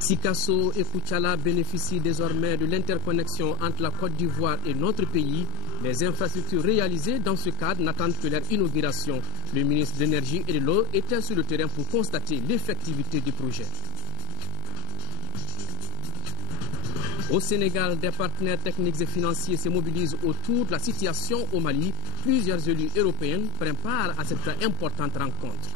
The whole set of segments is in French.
Sikasso et Koutiala bénéficient désormais de l'interconnexion entre la Côte d'Ivoire et notre pays. Les infrastructures réalisées dans ce cadre n'attendent que leur inauguration. Le ministre de l'Énergie et de l'Eau était sur le terrain pour constater l'effectivité du projet. Au Sénégal, des partenaires techniques et financiers se mobilisent autour de la situation au Mali. Plusieurs élus européens prennent part à cette importante rencontre.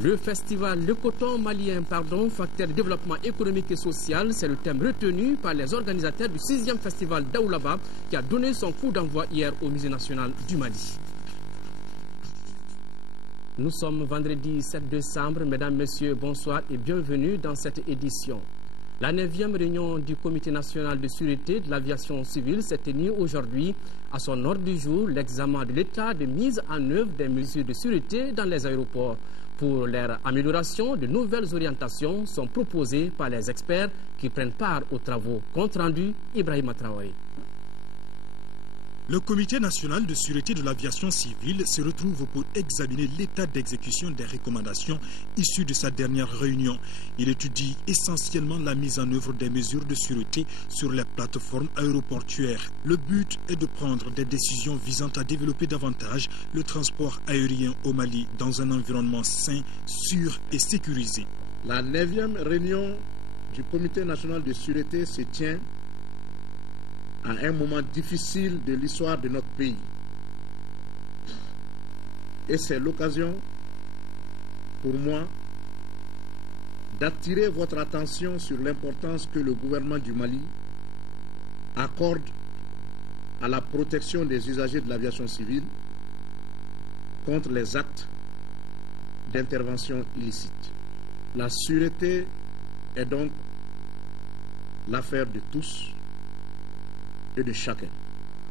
Le festival Le Coton Malien, facteur de développement économique et social, c'est le thème retenu par les organisateurs du 6e festival d'Aoulaba qui a donné son coup d'envoi hier au Musée national du Mali. Nous sommes vendredi 7 décembre. Mesdames, Messieurs, bonsoir et bienvenue dans cette édition. La 9e réunion du Comité national de sûreté de l'aviation civile s'est tenue aujourd'hui. À son ordre du jour, l'examen de l'état de mise en œuvre des mesures de sûreté dans les aéroports. Pour leur amélioration, de nouvelles orientations sont proposées par les experts qui prennent part aux travaux. Compte rendu, Ibrahima Traoré. Le Comité national de sûreté de l'aviation civile se retrouve pour examiner l'état d'exécution des recommandations issues de sa dernière réunion. Il étudie essentiellement la mise en œuvre des mesures de sûreté sur les plateformes aéroportuaires. Le but est de prendre des décisions visant à développer davantage le transport aérien au Mali dans un environnement sain, sûr et sécurisé. La 9e réunion du Comité national de sûreté se tient à un moment difficile de l'histoire de notre pays. Et c'est l'occasion pour moi d'attirer votre attention sur l'importance que le gouvernement du Mali accorde à la protection des usagers de l'aviation civile contre les actes d'intervention illicite. La sûreté est donc l'affaire de tous et de chacun.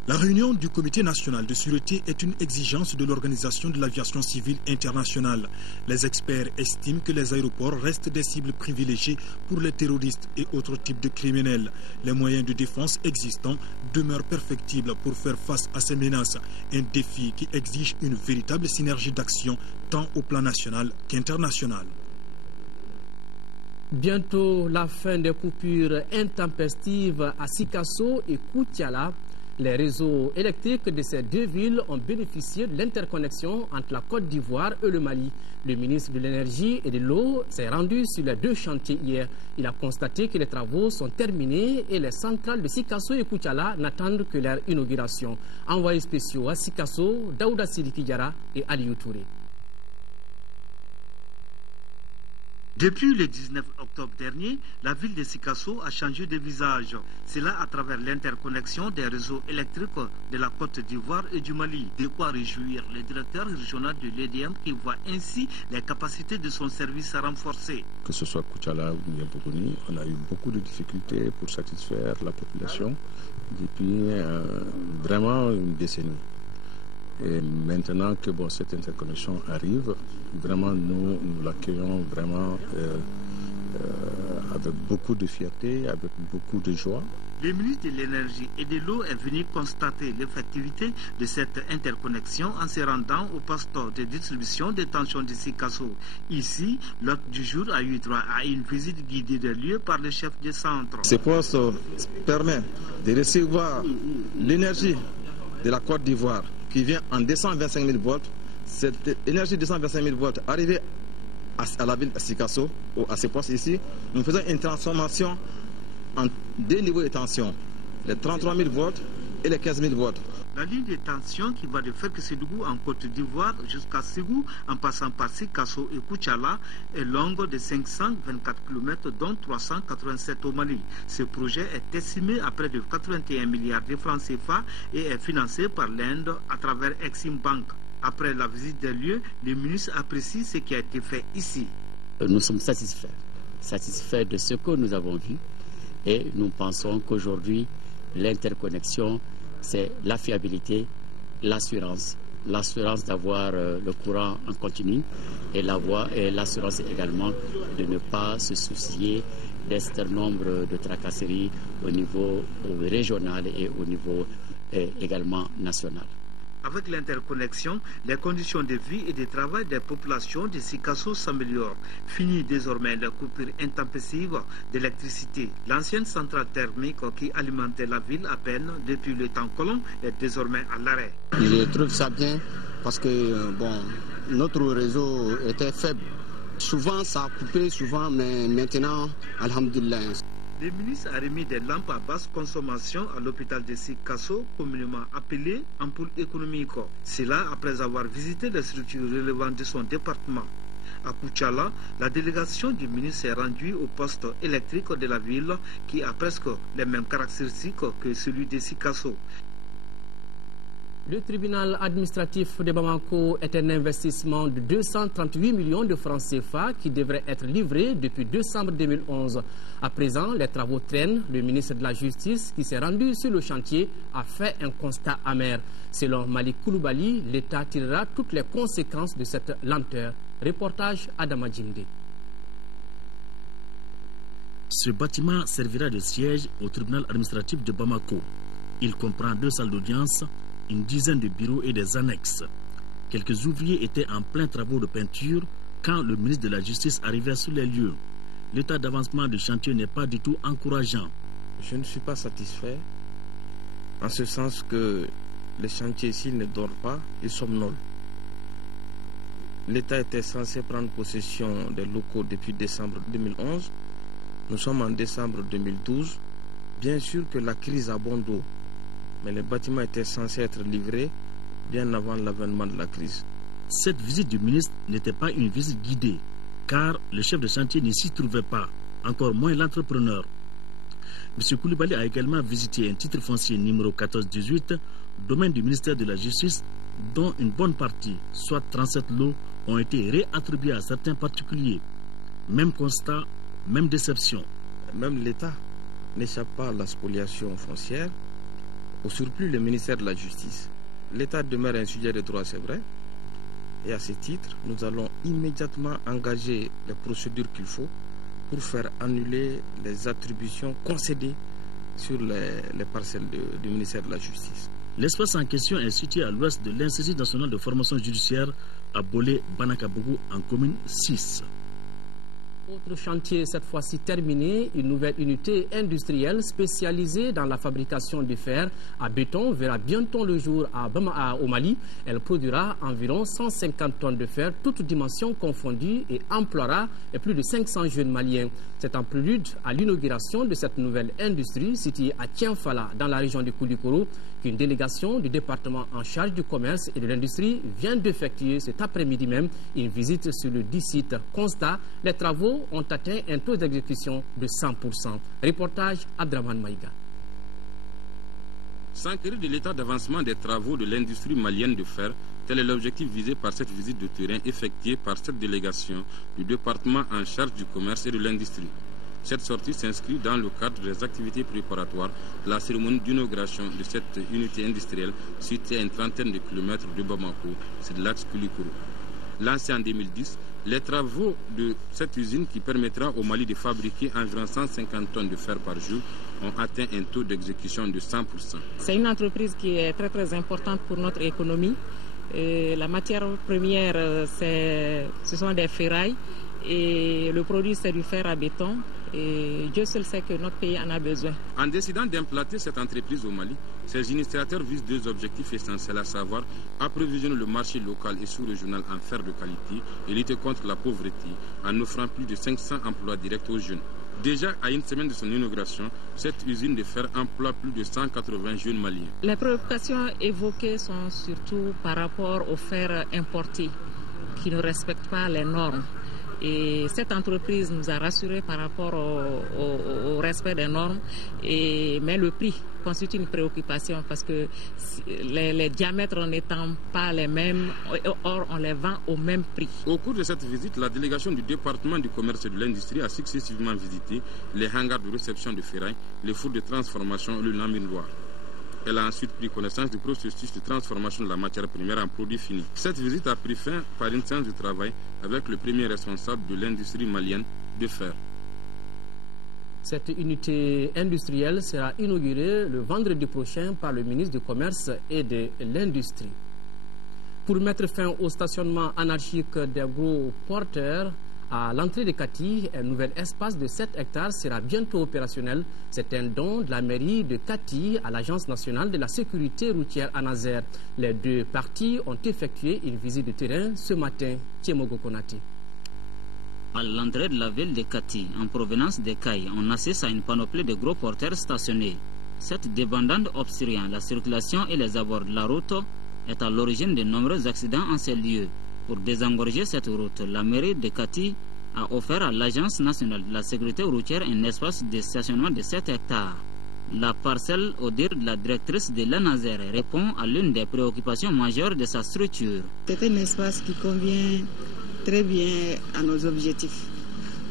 La réunion du Comité national de sûreté est une exigence de l'Organisation de l'aviation civile internationale. Les experts estiment que les aéroports restent des cibles privilégiées pour les terroristes et autres types de criminels. Les moyens de défense existants demeurent perfectibles pour faire face à ces menaces. Un défi qui exige une véritable synergie d'action tant au plan national qu'international. Bientôt la fin des coupures intempestives à Sikasso et Koutiala. Les réseaux électriques de ces deux villes ont bénéficié de l'interconnexion entre la Côte d'Ivoire et le Mali. Le ministre de l'Énergie et de l'Eau s'est rendu sur les deux chantiers hier. Il a constaté que les travaux sont terminés et les centrales de Sikasso et Koutiala n'attendent que leur inauguration. Envoyés spéciaux à Sikasso, Daouda Sidiki Diarra et Aliou Touré. Depuis le 19 octobre dernier, la ville de Sikasso a changé de visage. C'est là à travers l'interconnexion des réseaux électriques de la Côte d'Ivoire et du Mali. De quoi réjouir le directeur régional de l'EDM qui voit ainsi les capacités de son service renforcées. Que ce soit Koutiala ou Niambourgouni, on a eu beaucoup de difficultés pour satisfaire la population depuis vraiment une décennie. Et maintenant que cette interconnexion arrive, vraiment nous l'accueillons vraiment avec beaucoup de fierté, avec beaucoup de joie. Le ministre de l'Énergie et de l'Eau est venu constater l'effectivité de cette interconnexion en se rendant au poste de distribution des tensions de Sikasso. Ici, l'hôte du jour a eu droit à une visite guidée des lieux par le chef de centre. Ce poste permet de recevoir l'énergie de la Côte d'Ivoire qui vient en 225 000 volts. Cette énergie de 225 000 volts arrivée à la ville de Sikasso, ou à ce poste ici, nous faisons une transformation en deux niveaux de tension, les 33 000 volts et les 15 000 volts. La ligne de tension qui va de Ferkessédougou en Côte d'Ivoire jusqu'à Ségou en passant par Sikasso et Koutiala est longue de 524 km dont 387 au Mali. Ce projet est estimé à près de 81 milliards de francs CFA et est financé par l'Inde à travers Exim Bank. Après la visite des lieux, le ministre apprécie ce qui a été fait ici. Nous sommes satisfaits de ce que nous avons vu et nous pensons qu'aujourd'hui l'interconnexion, c'est la fiabilité, l'assurance d'avoir le courant en continu et l'assurance également de ne pas se soucier d'un certain nombre de tracasseries au niveau régional et au niveau également national. Avec l'interconnexion, les conditions de vie et de travail des populations de Sikasso s'améliorent. Fini désormais la coupure intempestive d'électricité. L'ancienne centrale thermique qui alimentait la ville à peine depuis le temps colon est désormais à l'arrêt. Je trouve ça bien parce que notre réseau était faible. Souvent ça a coupé, mais maintenant, alhamdulillah. Le ministre a remis des lampes à basse consommation à l'hôpital de Sikasso, communément appelé ampoule économique. Cela après avoir visité les structures relevantes de son département. À Koutiala, la délégation du ministre s'est rendue au poste électrique de la ville qui a presque les mêmes caractéristiques que celui de Sikasso. Le tribunal administratif de Bamako est un investissement de 238 millions de francs CFA qui devrait être livré depuis décembre 2011. À présent, les travaux traînent. Le ministre de la Justice, qui s'est rendu sur le chantier, a fait un constat amer. Selon Malik Koulibaly, l'État tirera toutes les conséquences de cette lenteur. Reportage Adama Djimde. Ce bâtiment servira de siège au tribunal administratif de Bamako. Il comprend 2 salles d'audience, une dizaine de bureaux et des annexes. Quelques ouvriers étaient en plein travaux de peinture quand le ministre de la Justice arrivait sur les lieux. L'état d'avancement du chantier n'est pas du tout encourageant. Je ne suis pas satisfait, en ce sens que les chantiers ici ne dorment pas, ils somnolent. L'État était censé prendre possession des locaux depuis décembre 2011. Nous sommes en décembre 2012. Bien sûr que la crise a bon dos, mais les bâtiments étaient censés être livrés bien avant l'avènement de la crise. Cette visite du ministre n'était pas une visite guidée, car le chef de chantier ne s'y trouvait pas, encore moins l'entrepreneur. M. Koulibaly a également visité un titre foncier numéro 1418, domaine du ministère de la Justice, dont une bonne partie, soit 37 lots, ont été réattribués à certains particuliers. Même constat, même déception. Même l'État n'échappe pas à la spoliation foncière. Au surplus, le ministère de la Justice. L'État demeure un sujet de droit, c'est vrai. Et à ce titre, nous allons immédiatement engager les procédures qu'il faut pour faire annuler les attributions concédées sur les parcelles du ministère de la Justice. L'espace en question est situé à l'ouest de l'Institut national de formation judiciaire à Bolé-Banakabougou en commune 6. Autre chantier cette fois-ci terminé, une nouvelle unité industrielle spécialisée dans la fabrication de fer à béton verra bientôt le jour au Mali. Elle produira environ 150 tonnes de fer, toutes dimensions confondues, et emploiera plus de 500 jeunes maliens. C'est en prélude à l'inauguration de cette nouvelle industrie située à Tienfala, dans la région de Koulikoro, qu'une délégation du département en charge du commerce et de l'industrie vient d'effectuer cet après-midi même une visite sur le dit site. Constat, les travaux ont atteint un taux d'exécution de 100%. Reportage Abdraman Maïga. S'enquérir de l'état d'avancement des travaux de l'industrie malienne de fer, tel est l'objectif visé par cette visite de terrain effectuée par cette délégation du département en charge du commerce et de l'industrie. Cette sortie s'inscrit dans le cadre des activités préparatoires de la cérémonie d'inauguration de cette unité industrielle située à une trentaine de kilomètres de Bamako, c'est l'axe Koulikoro. Lancée en 2010, les travaux de cette usine qui permettra au Mali de fabriquer environ 150 tonnes de fer par jour ont atteint un taux d'exécution de 100%. C'est une entreprise qui est très importante pour notre économie. La matière première, ce sont des ferrailles et le produit c'est du fer à béton. Et Dieu seul sait que notre pays en a besoin. En décidant d'implanter cette entreprise au Mali, ces initiateurs visent 2 objectifs essentiels, à savoir approvisionner le marché local et sous-régional en fer de qualité et lutter contre la pauvreté en offrant plus de 500 emplois directs aux jeunes. Déjà à une semaine de son inauguration, cette usine de fer emploie plus de 180 jeunes maliens. Les préoccupations évoquées sont surtout par rapport au fer importé qui ne respecte pas les normes. Et cette entreprise nous a rassurés par rapport au respect des normes, mais le prix constitue une préoccupation parce que les diamètres n'étant pas les mêmes, or on les vend au même prix. Au cours de cette visite, la délégation du département du commerce et de l'industrie a successivement visité les hangars de réception de ferraille, les fours de transformation et le laminoir. Elle a ensuite pris connaissance du processus de transformation de la matière première en produit fini. Cette visite a pris fin par une séance de travail avec le premier responsable de l'industrie malienne de fer. Cette unité industrielle sera inaugurée le vendredi prochain par le ministre du Commerce et de l'Industrie. Pour mettre fin au stationnement anarchique des gros porteurs, à l'entrée de Kati, un nouvel espace de 7 hectares sera bientôt opérationnel. C'est un don de la mairie de Kati à l'Agence nationale de la sécurité routière à Nazer. Les deux parties ont effectué une visite de terrain ce matin. Tiemogo Konati. À l'entrée de la ville de Kati, en provenance des Cailles, on assiste à une panoplie de gros porteurs stationnés. Cette débandade obstruant la circulation et les abords de la route est à l'origine de nombreux accidents en ces lieux. Pour désengorger cette route, la mairie de Kati a offert à l'Agence nationale de la sécurité routière un espace de stationnement de 7 hectares. La parcelle, au dire de la directrice de l'ANAZER, répond à l'une des préoccupations majeures de sa structure. C'est un espace qui convient très bien à nos objectifs.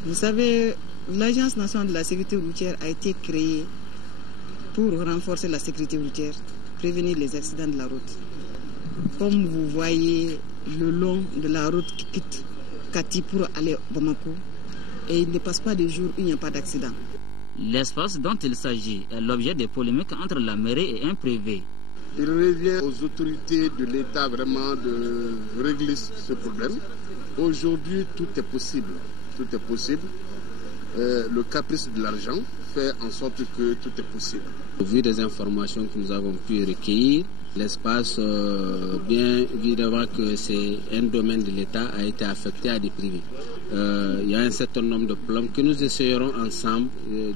Vous savez, l'Agence nationale de la sécurité routière a été créée pour renforcer la sécurité routière, prévenir les accidents de la route. Comme vous voyez, le long de la route qui quitte Kati pour aller à Bamako, et il ne passe pas de jour où il n'y a pas d'accident. L'espace dont il s'agit est l'objet de polémiques entre la mairie et un privé. Il revient aux autorités de l'État vraiment de régler ce problème. Aujourd'hui, tout est possible. Tout est possible. Le caprice de l'argent fait en sorte que tout est possible. Au vu des informations que nous avons pu recueillir, l'espace, bien évidemment que c'est un domaine de l'État, a été affecté à des privés. Il y a un certain nombre de problèmes que nous essayerons ensemble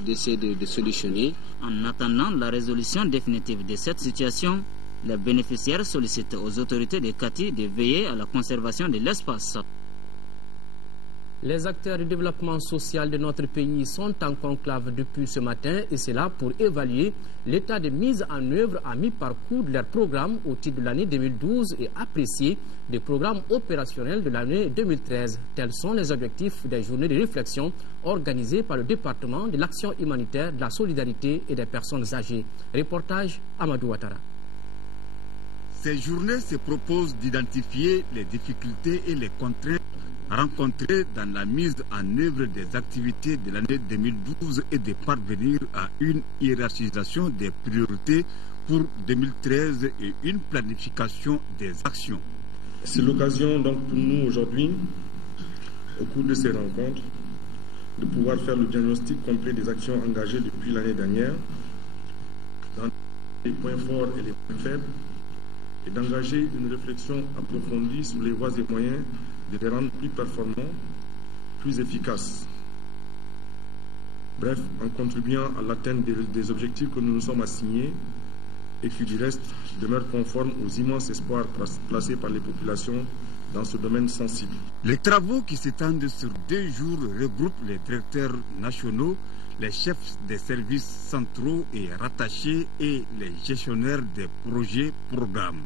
d'essayer de solutionner. En attendant la résolution définitive de cette situation, les bénéficiaires sollicitent aux autorités de Kati de veiller à la conservation de l'espace. Les acteurs du développement social de notre pays sont en conclave depuis ce matin et c'est là pour évaluer l'état de mise en œuvre à mi-parcours de leur programme au titre de l'année 2012 et apprécier des programmes opérationnels de l'année 2013. Tels sont les objectifs des journées de réflexion organisées par le département de l'action humanitaire, de la solidarité et des personnes âgées. Reportage Amadou Ouattara. Ces journées se proposent d'identifier les difficultés et les contraintes rencontrées dans la mise en œuvre des activités de l'année 2012 et de parvenir à une hiérarchisation des priorités pour 2013 et une planification des actions. C'est l'occasion donc pour nous aujourd'hui, au cours de ces rencontres, de pouvoir faire le diagnostic complet des actions engagées depuis l'année dernière, dans les points forts et les points faibles, et d'engager une réflexion approfondie sur les voies et moyens de les rendre plus performants, plus efficaces. Bref, en contribuant à l'atteinte des objectifs que nous nous sommes assignés et qui du reste demeurent conformes aux immenses espoirs placés par les populations dans ce domaine sensible. Les travaux qui s'étendent sur 2 jours regroupent les directeurs nationaux, les chefs des services centraux et rattachés et les gestionnaires des projets programmes.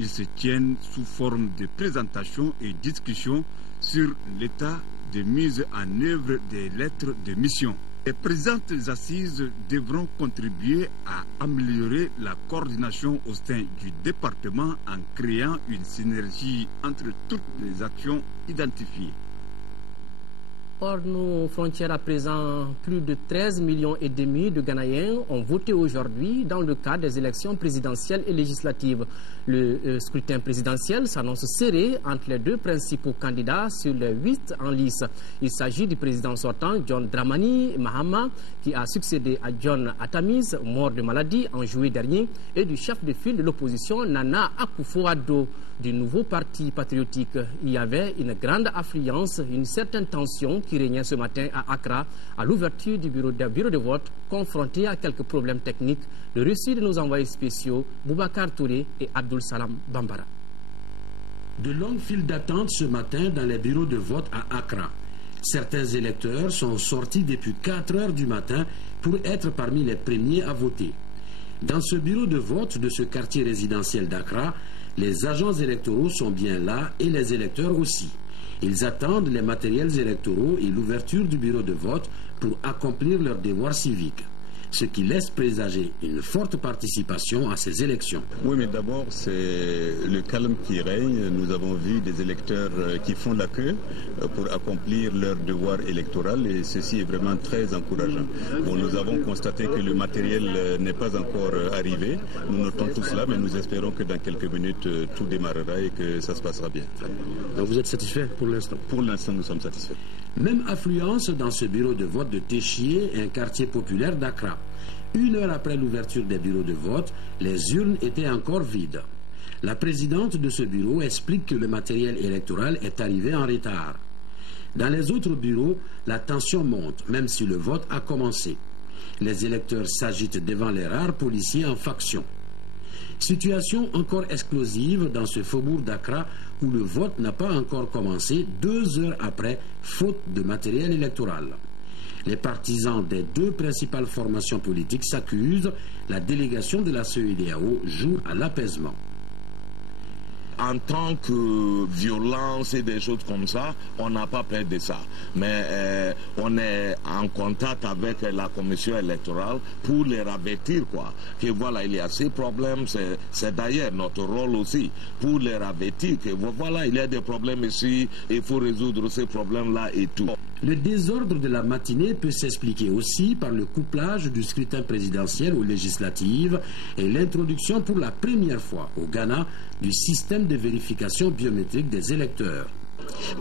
Ils se tiennent sous forme de présentation et discussion sur l'état de mise en œuvre des lettres de mission. Les présentes assises devront contribuer à améliorer la coordination au sein du département en créant une synergie entre toutes les actions identifiées. Hors nos frontières à présent, plus de 13,5 millions de Ghanéens ont voté aujourd'hui dans le cadre des élections présidentielles et législatives. Le scrutin présidentiel s'annonce serré entre les 2 principaux candidats sur les 8 en lice. Il s'agit du président sortant John Dramani Mahama qui a succédé à John Atamis, mort de maladie en juillet dernier, et du chef de file de l'opposition Nana Akufo-Addo du nouveau parti patriotique. Il y avait une grande affluence, une certaine tension qui régnait ce matin à Accra à l'ouverture du bureau de vote, confronté à quelques problèmes techniques. Le récit de nos envoyés spéciaux Boubacar Touré et Abdul Salam Bambara. De longues files d'attente ce matin dans les bureaux de vote à Accra. Certains électeurs sont sortis depuis 4 heures du matin pour être parmi les premiers à voter. Dans ce bureau de vote de ce quartier résidentiel d'Accra, les agents électoraux sont bien là et les électeurs aussi. Ils attendent les matériels électoraux et l'ouverture du bureau de vote pour accomplir leurs devoirs civiques. ce qui laisse présager une forte participation à ces élections. Oui, mais d'abord, c'est le calme qui règne. Nous avons vu des électeurs qui font la queue pour accomplir leur devoir électoral et ceci est vraiment très encourageant. Bon, nous avons constaté que le matériel n'est pas encore arrivé. Nous notons tout cela, mais nous espérons que dans quelques minutes, tout démarrera et que ça se passera bien. Donc vous êtes satisfait pour l'instant? Pour l'instant, nous sommes satisfaits. Même affluence dans ce bureau de vote de Téchié, un quartier populaire d'Accra. 1 heure après l'ouverture des bureaux de vote, les urnes étaient encore vides. La présidente de ce bureau explique que le matériel électoral est arrivé en retard. Dans les autres bureaux, la tension monte, même si le vote a commencé. Les électeurs s'agitent devant les rares policiers en faction. Situation encore explosive dans ce faubourg d'Accra où le vote n'a pas encore commencé 2 heures après, faute de matériel électoral. Les partisans des 2 principales formations politiques s'accusent. La délégation de la CEDEAO joue à l'apaisement. En tant que violence et des choses comme ça, on n'a pas peur de ça. Mais on est en contact avec la commission électorale pour les avertir, quoi. Que voilà, il y a ces problèmes, c'est d'ailleurs notre rôle aussi, pour les avertir que voilà, il y a des problèmes ici, il faut résoudre ces problèmes-là et tout. Le désordre de la matinée peut s'expliquer aussi par le couplage du scrutin présidentiel aux législatives et l'introduction pour la première fois au Ghana du système de vérification biométrique des électeurs.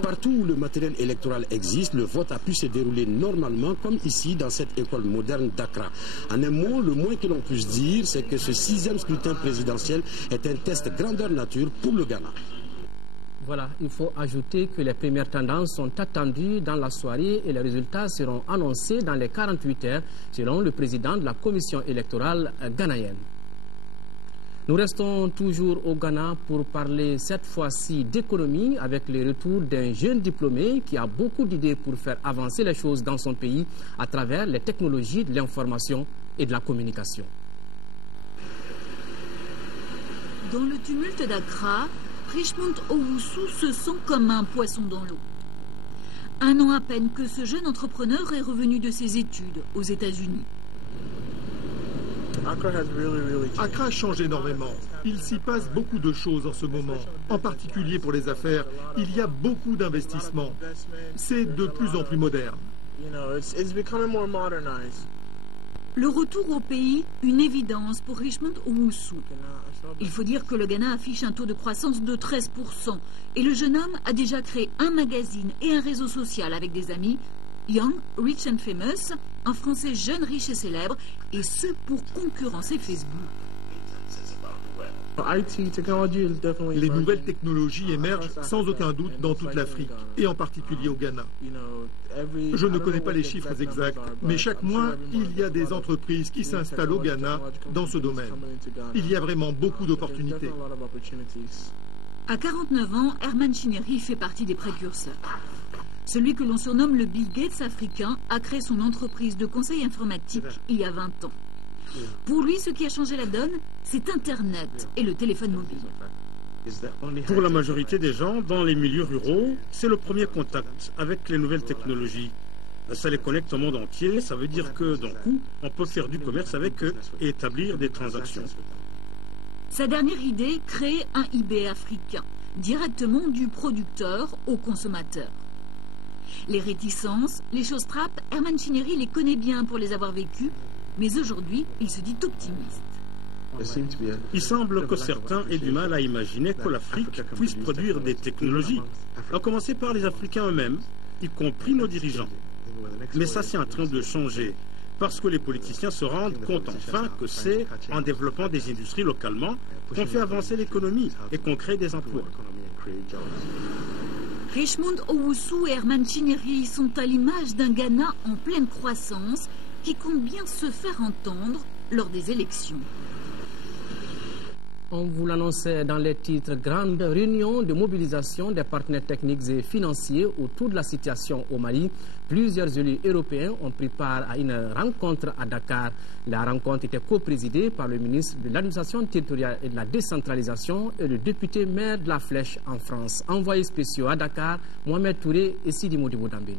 Partout où le matériel électoral existe, le vote a pu se dérouler normalement comme ici dans cette école moderne d'Accra. En un mot, le moins que l'on puisse dire, c'est que ce 6e scrutin présidentiel est un test grandeur nature pour le Ghana. Voilà, il faut ajouter que les premières tendances sont attendues dans la soirée et les résultats seront annoncés dans les 48 heures, selon le président de la commission électorale ghanéenne. Nous restons toujours au Ghana pour parler cette fois-ci d'économie avec le retour d'un jeune diplômé qui a beaucoup d'idées pour faire avancer les choses dans son pays à travers les technologies de l'information et de la communication. Dans le tumulte d'Accra, Richmond Owusu se sent comme un poisson dans l'eau. 1 an à peine que ce jeune entrepreneur est revenu de ses études aux États-Unis. Accra change énormément. Il s'y passe beaucoup de choses en ce moment. En particulier pour les affaires, il y a beaucoup d'investissements. C'est de plus en plus moderne. Le retour au pays, une évidence pour Richmond Owusu. Il faut dire que le Ghana affiche un taux de croissance de 13% et le jeune homme a déjà créé un magazine et un réseau social avec des amis, Young, Rich and Famous, en français jeune, riche et célèbre, et ce pour concurrencer Facebook. Les nouvelles technologies émergent sans aucun doute dans toute l'Afrique, et en particulier au Ghana. Je ne connais pas les chiffres exacts, mais chaque mois, il y a des entreprises qui s'installent au Ghana dans ce domaine. Il y a vraiment beaucoup d'opportunités. À 49 ans, Herman Chineri fait partie des précurseurs. Celui que l'on surnomme le Bill Gates africain a créé son entreprise de conseil informatique il y a 20 ans. Pour lui, ce qui a changé la donne, c'est Internet et le téléphone mobile. Pour la majorité des gens, dans les milieux ruraux, c'est le premier contact avec les nouvelles technologies. Ça les connecte au monde entier, ça veut dire que d'un coup, on peut faire du commerce avec eux et établir des transactions. Sa dernière idée, créer un eBay africain, directement du producteur au consommateur. Les réticences, les choses trappes, Herman Chineri les connaît bien pour les avoir vécues, mais aujourd'hui, il se dit optimiste. Il semble que certains aient du mal à imaginer que l'Afrique puisse produire des technologies, à commencer par les Africains eux-mêmes, y compris nos dirigeants. Mais ça, c'est en train de changer, parce que les politiciens se rendent compte enfin que c'est en développant des industries localement qu'on fait avancer l'économie et qu'on crée des emplois. Richmond Owusu et Herman Chineri sont à l'image d'un Ghana en pleine croissance qui compte bien se faire entendre lors des élections. On vous l'annonçait dans les titres, grande réunion de mobilisation des partenaires techniques et financiers autour de la situation au Mali. Plusieurs élus européens ont pris part à une rencontre à Dakar. La rencontre était co-présidée par le ministre de l'Administration territoriale et de la décentralisation et le député maire de la Flèche en France. Envoyés spéciaux à Dakar, Mohamed Touré et Sidi Modibo Dambélé.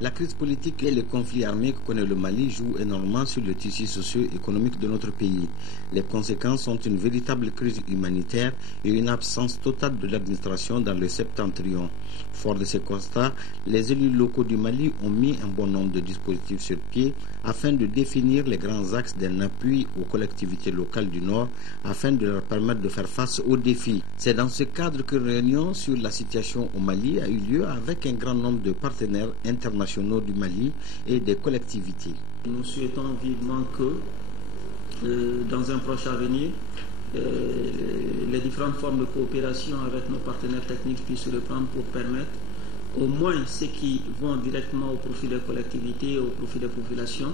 La crise politique et le conflit armé que connaît le Mali jouent énormément sur le tissu socio-économique de notre pays. Les conséquences sont une véritable crise humanitaire et une absence totale de l'administration dans le septentrion. Fort de ces constats, les élus locaux du Mali ont mis un bon nombre de dispositifs sur pied afin de définir les grands axes d'un appui aux collectivités locales du Nord afin de leur permettre de faire face aux défis. C'est dans ce cadre qu'une réunion sur la situation au Mali a eu lieu avec un grand nombre de partenaires internationaux du Mali et des collectivités. Nous souhaitons vivement que dans un proche avenir, les différentes formes de coopération avec nos partenaires techniques puissent se reprendre pour permettre au moins ceux qui vont directement au profit des collectivités, au profit des populations,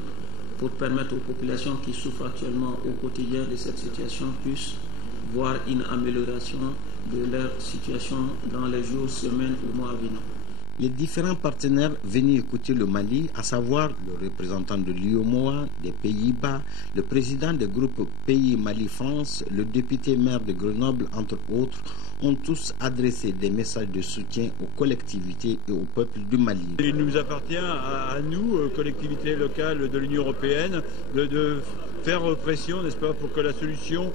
pour permettre aux populations qui souffrent actuellement au quotidien de cette situation puissent voir une amélioration de leur situation dans les jours, semaines ou mois à venir. Les différents partenaires venus écouter le Mali, à savoir le représentant de l'UEMOA, des Pays-Bas, le président des groupes Pays Mali-France, le député maire de Grenoble, entre autres, ont tous adressé des messages de soutien aux collectivités et au peuple du Mali. Il nous appartient à nous, collectivités locales de l'Union européenne, de faire pression, n'est-ce pas, pour que la solution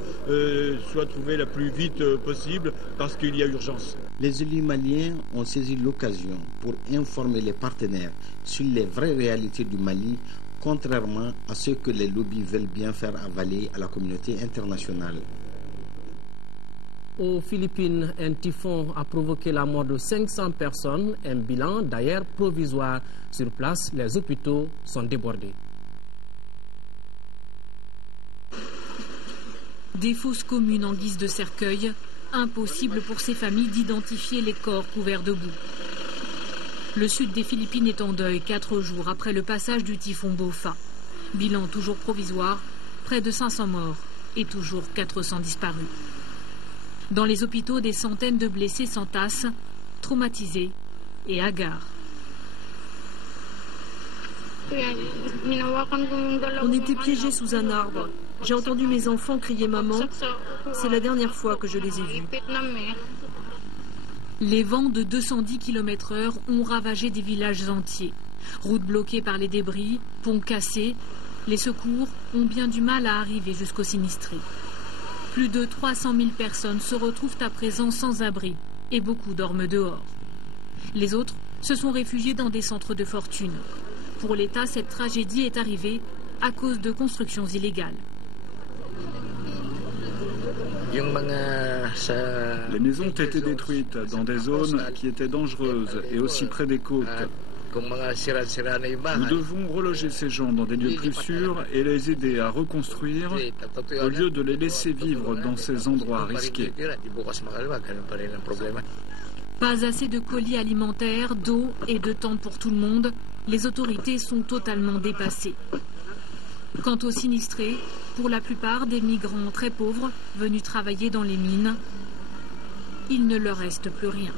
soit trouvée la plus vite possible, parce qu'il y a urgence. Les élus maliens ont saisi l'occasion pour informer les partenaires sur les vraies réalités du Mali, contrairement à ce que les lobbies veulent bien faire avaler à la communauté internationale. Aux Philippines, un typhon a provoqué la mort de 500 personnes, un bilan d'ailleurs provisoire. Sur place, les hôpitaux sont débordés. Des fosses communes en guise de cercueil, impossible pour ces familles d'identifier les corps couverts de boue. Le sud des Philippines est en deuil 4 jours après le passage du typhon Bopha. Bilan toujours provisoire, près de 500 morts et toujours 400 disparus. Dans les hôpitaux, des centaines de blessés s'entassent, traumatisés et hagards. On était piégés sous un arbre. J'ai entendu mes enfants crier maman. C'est la dernière fois que je les ai vus. Les vents de 210 km/h ont ravagé des villages entiers. Routes bloquées par les débris, ponts cassés. Les secours ont bien du mal à arriver jusqu'aux sinistrés. Plus de 300 000 personnes se retrouvent à présent sans abri et beaucoup dorment dehors. Les autres se sont réfugiés dans des centres de fortune. Pour l'État, cette tragédie est arrivée à cause de constructions illégales. Les maisons ont été détruites dans des zones qui étaient dangereuses et aussi près des côtes. Nous devons reloger ces gens dans des lieux plus sûrs et les aider à reconstruire au lieu de les laisser vivre dans ces endroits risqués. Pas assez de colis alimentaires, d'eau et de tentes pour tout le monde. Les autorités sont totalement dépassées. Quant aux sinistrés, pour la plupart des migrants très pauvres venus travailler dans les mines, il ne leur reste plus rien.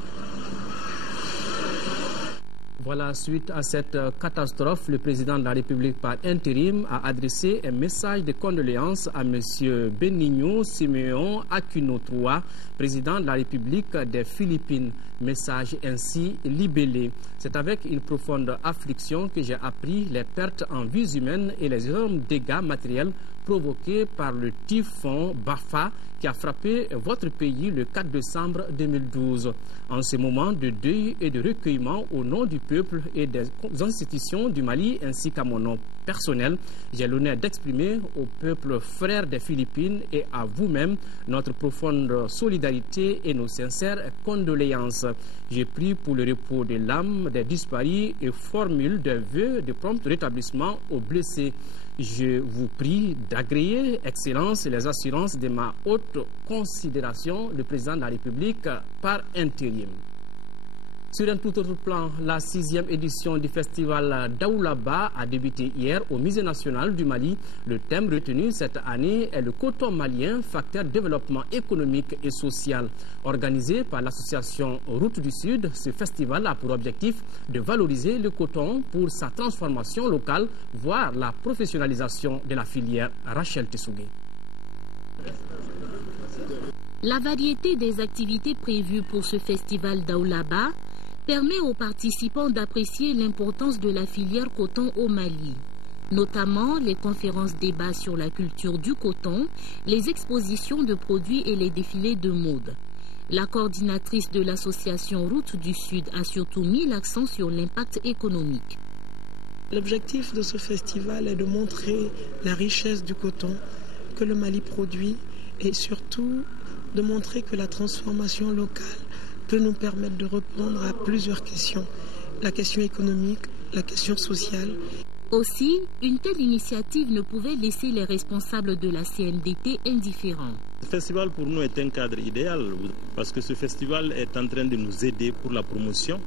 Voilà, suite à cette catastrophe, le président de la République par intérim a adressé un message de condoléances à M. Benigno Simeon Aquino III, président de la République des Philippines. Message ainsi libellé. C'est avec une profonde affliction que j'ai appris les pertes en vies humaines et les énormes dégâts matériels provoqués par le typhon Bopha qui a frappé votre pays le 4 décembre 2012. En ce moment de deuil et de recueillement au nom du peuple et des institutions du Mali ainsi qu'à mon nom personnel, j'ai l'honneur d'exprimer au peuple frère des Philippines et à vous-même notre profonde solidarité et nos sincères condoléances. Je prie pour le repos de l'âme des disparus et formule des vœux de prompt rétablissement aux blessés. Je vous prie d'agréer, Excellence, les assurances de ma haute considération, le président de la République par intérim. Sur un tout autre plan, la 6e édition du festival Daoulaba a débuté hier au Musée national du Mali. Le thème retenu cette année est le coton malien, facteur de développement économique et social. Organisé par l'association Route du Sud, ce festival a pour objectif de valoriser le coton pour sa transformation locale, voire la professionnalisation de la filière. Rachel Tessougué. La variété des activités prévues pour ce festival Daoulaba permet aux participants d'apprécier l'importance de la filière coton au Mali, notamment les conférences débats sur la culture du coton, les expositions de produits et les défilés de mode. La coordinatrice de l'association Route du Sud a surtout mis l'accent sur l'impact économique. L'objectif de ce festival est de montrer la richesse du coton que le Mali produit et surtout de montrer que la transformation locale peut nous permettre de répondre à plusieurs questions. La question économique, la question sociale. Aussi, une telle initiative ne pouvait laisser les responsables de la CNDT indifférents. Ce festival pour nous est un cadre idéal parce que ce festival est en train de nous aider pour la promotion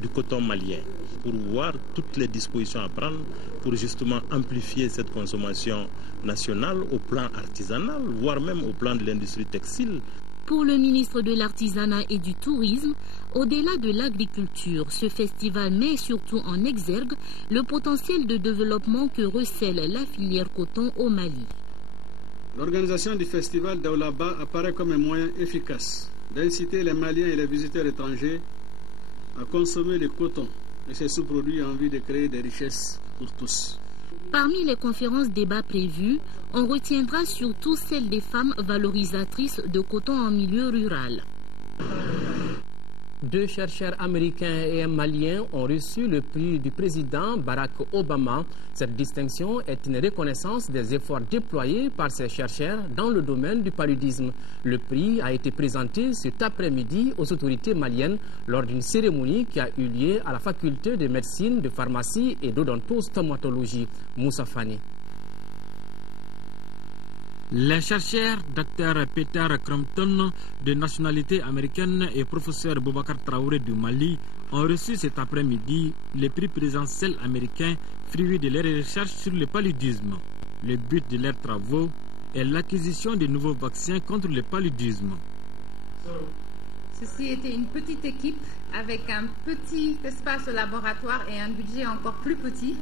du coton malien, pour voir toutes les dispositions à prendre pour justement amplifier cette consommation nationale au plan artisanal, voire même au plan de l'industrie textile. Pour le ministre de l'Artisanat et du Tourisme, au-delà de l'agriculture, ce festival met surtout en exergue le potentiel de développement que recèle la filière coton au Mali. L'organisation du festival d'Aoulaba apparaît comme un moyen efficace d'inciter les Maliens et les visiteurs étrangers à consommer le coton et ses sous-produits en vue de créer des richesses pour tous. Parmi les conférences débats prévues, on retiendra surtout celle des femmes valorisatrices de coton en milieu rural. 2 chercheurs américains et un Malien ont reçu le prix du président Barack Obama. Cette distinction est une reconnaissance des efforts déployés par ces chercheurs dans le domaine du paludisme. Le prix a été présenté cet après-midi aux autorités maliennes lors d'une cérémonie qui a eu lieu à la faculté de médecine, de pharmacie et d'odontostomatologie. Moussa Fani. Les chercheurs Dr Peter Crampton, de nationalité américaine, et professeur Boubacar Traoré du Mali ont reçu cet après-midi le prix présidentiel américain fruit de leurs recherches sur le paludisme. Le but de leurs travaux est l'acquisition de nouveaux vaccins contre le paludisme. Ceci était une petite équipe avec un petit espace au laboratoire et un budget encore plus petit,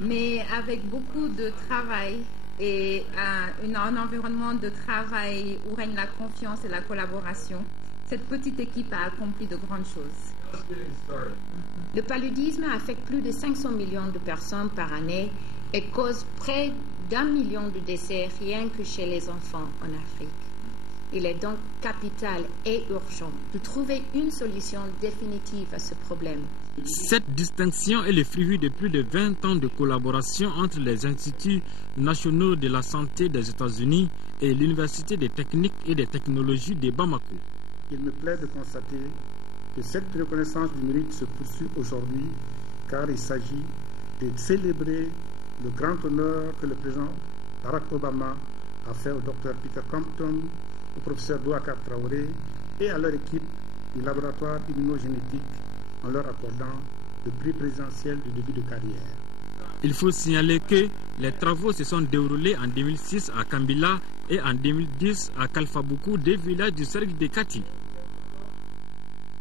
mais avec beaucoup de travail et un environnement de travail où règne la confiance et la collaboration. Cette petite équipe a accompli de grandes choses. Le paludisme affecte plus de 500 millions de personnes par année et cause près d'1 million de décès rien que chez les enfants en Afrique. Il est donc capital et urgent de trouver une solution définitive à ce problème. Cette distinction est le fruit de plus de 20 ans de collaboration entre les instituts nationaux de la santé des États-Unis et l'Université des techniques et des technologies de Bamako. Il me plaît de constater que cette reconnaissance du mérite se poursuit aujourd'hui car il s'agit de célébrer le grand honneur que le président Barack Obama a fait au Dr Peter Crampton, au professeur Boubacar Traoré et à leur équipe du laboratoire immunogénétique en leur accordant le prix présidentiel du début de carrière. Il faut signaler que les travaux se sont déroulés en 2006 à Kambila et en 2010 à Kalfaboukou, 2 villages du cercle de Kati.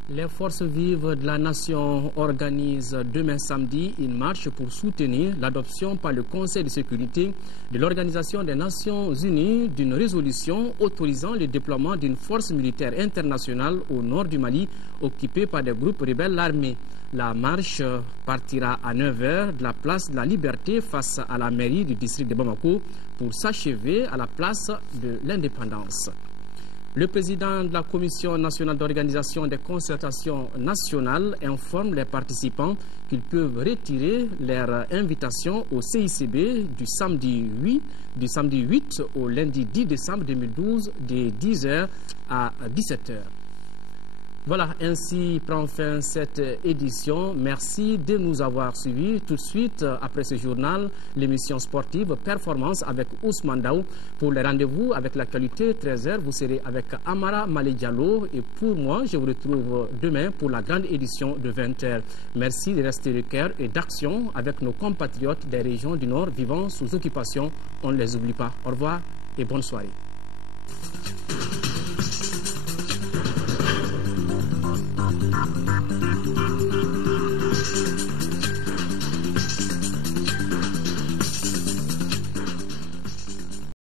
Les forces vives de la nation organisent demain samedi une marche pour soutenir l'adoption par le Conseil de sécurité de l'Organisation des Nations Unies d'une résolution autorisant le déploiement d'une force militaire internationale au nord du Mali occupée par des groupes rebelles armés. La marche partira à 9h de la place de la Liberté face à la mairie du district de Bamako pour s'achever à la place de l'Indépendance. Le président de la Commission nationale d'organisation des concertations nationales informe les participants qu'ils peuvent retirer leur invitation au CICB du samedi 8 au lundi 10 décembre 2012 de 10h à 17h. Voilà, ainsi prend fin cette édition. Merci de nous avoir suivis. Tout de suite, après ce journal, l'émission sportive Performance avec Ousmane Daou. Pour les rendez-vous avec l'actualité, 13h, vous serez avec Amara Malé Diallo. Et pour moi, je vous retrouve demain pour la grande édition de 20h. Merci de rester de cœur et d'action avec nos compatriotes des régions du Nord vivant sous occupation. On ne les oublie pas. Au revoir et bonne soirée. Thank you.